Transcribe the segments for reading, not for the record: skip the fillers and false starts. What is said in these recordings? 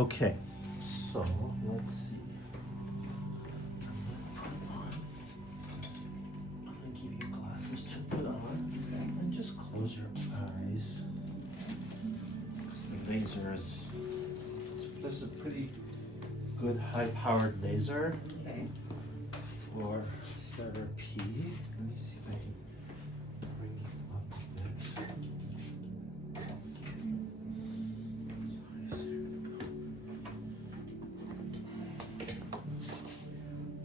Okay, so let's see. I'm gonna give you glasses to put on, and just close your eyes. Because the laser is, this is a pretty good high-powered laser Okay. for therapy. Let me see if I can bring you up a bit.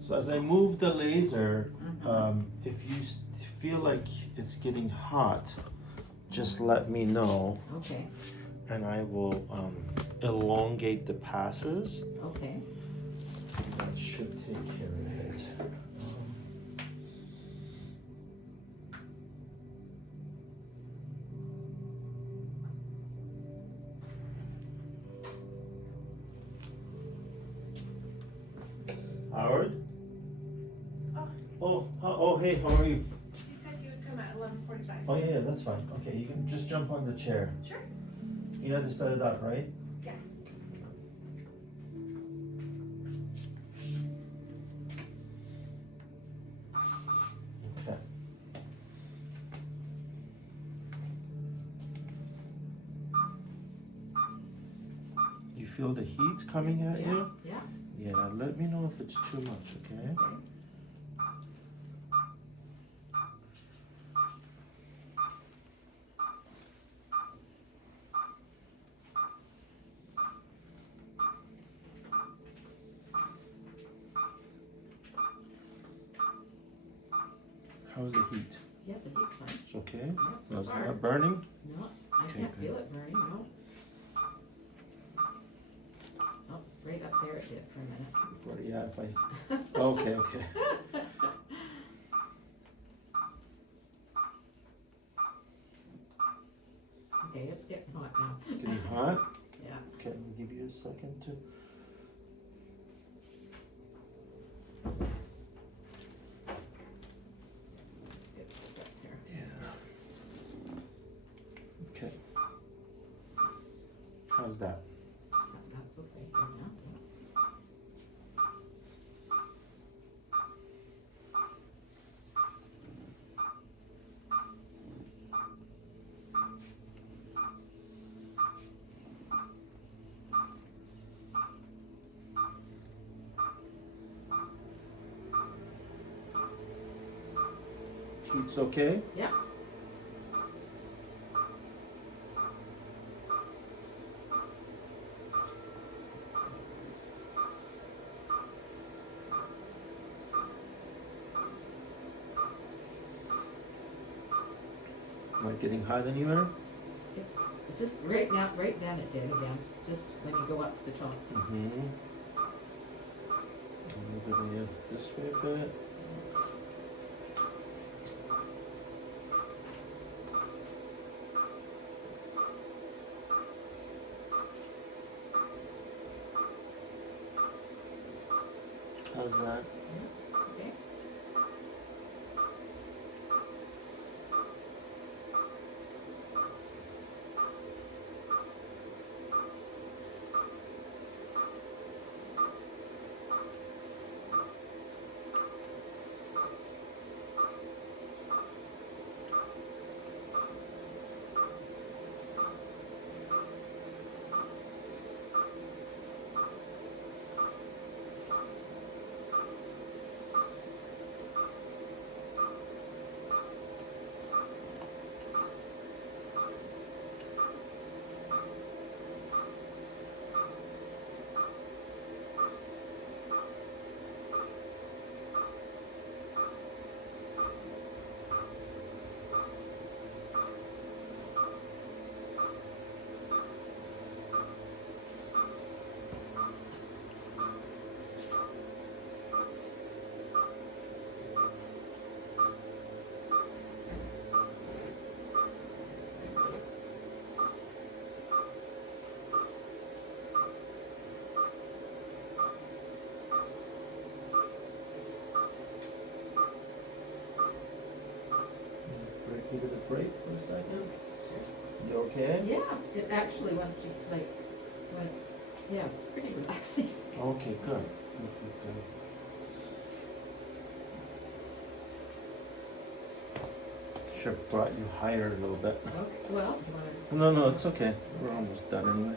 So as I move the laser, if you feel like it's getting hot, just let me know, Okay. and I will elongate the passes. Okay. That should take care of it. Howard? Oh, hey, how are you? You said you would come at 11:45. Oh, yeah, that's fine. Okay, you can just jump on the chair. Sure. You know how to set it up, right? Yeah. Okay. You feel the heat coming at Yeah. you? Yeah. Yeah, let me know if it's too much, okay? Okay. How's the heat? Yeah, the heat's fine. It's okay? Yeah, so No, it's far. not burning? No, I Okay, can't good. feel it burning, no. Oh, right up there it did for a minute. Or, yeah, if I, okay. Okay, it's getting hot now. Getting hot? Yeah. Okay, I'll give you a second to. Let's get this up here. Yeah. Okay. How's that? That's okay for now. Heat's okay? Yeah. Am I getting hot anywhere? It's just right now, right then it did again, just when you go up to the top. Mm-hmm. Moving you this way a bit. How's that? Okay. Give it a break for a second. You okay? Yeah, it actually, once you, like, when it's Yeah, it's pretty relaxing. Okay, good. Good. Should have brought you higher a little bit. Okay, well, you wanna, No, it's okay. We're almost done anyway.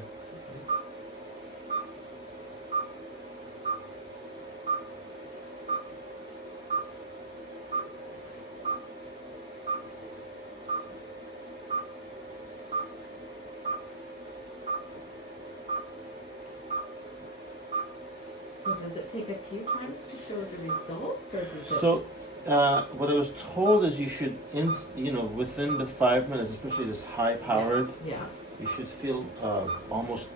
so does it take a few times to show the results, or does it? So, what I was told is you should, within the 5 minutes, especially this high-powered, Yeah, you should feel almost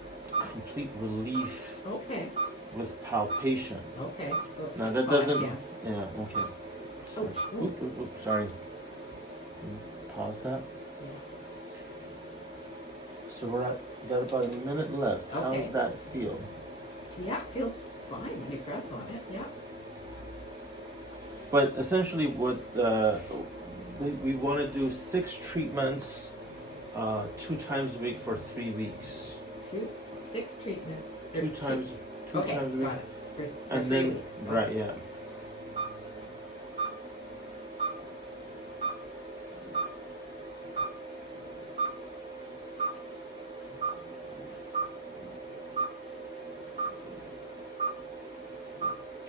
complete relief okay, with palpation. okay. Now that Fine, doesn't. yeah. Yeah. Okay. Oh, Oop, sorry. Pause that. So we're at got about a minute left. Okay. How's that feel? Yeah, it feels fine when you press on it, yeah. But essentially, what we want to do 6 treatments, 2 times a week for 3 weeks. 6 treatments. or 2 times, 2 Okay, times a week, got it. For and 3 then weeks. Okay. right, yeah.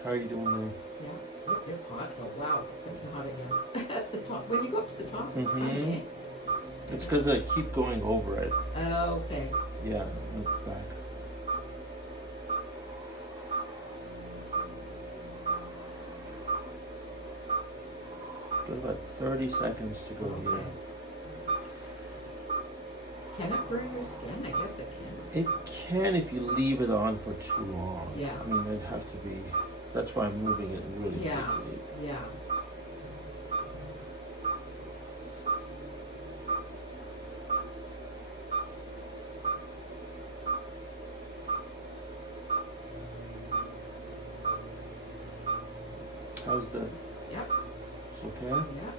How are you doing now? Yeah, it is hot, but wow, it's getting hot again. At the top, when you go up to the top, it's Mhm. funny, It's because I keep going over it. eh? Oh, okay. Yeah, look back. Got about 30 seconds to go here. Can it burn your skin? I guess it can. It can if you leave it on for too long. Yeah. I mean, it'd have to be, that's why I'm moving it really Yeah. quickly. Yeah. How's the, Yep. it's okay? Yeah.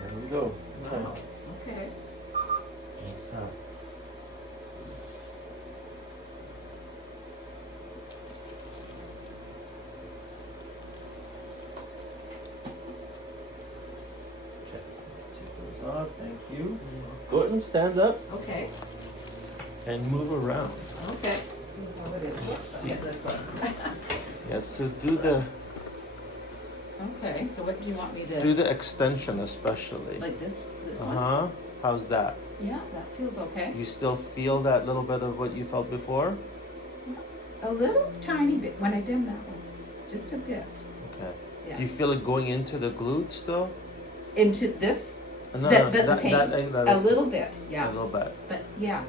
There we go. Okay. Wow. Okay. That's that. Okay, take those off, thank you. Go ahead and stand up Okay. and move around. Okay. See how it is. Let's see. Get this one. Yes, so do the Okay, so what do you want me to? do the extension especially. Like this one? Uh-huh. How's that? Yeah, that feels okay. You still feel that little bit of what you felt before? A little tiny bit when I bend that one, just a bit. Okay. Yeah. Do you feel it going into the glute still? Into this, No, The- no, the pain. that a little bit, a yeah. little bit. But yeah,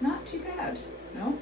not too bad. No.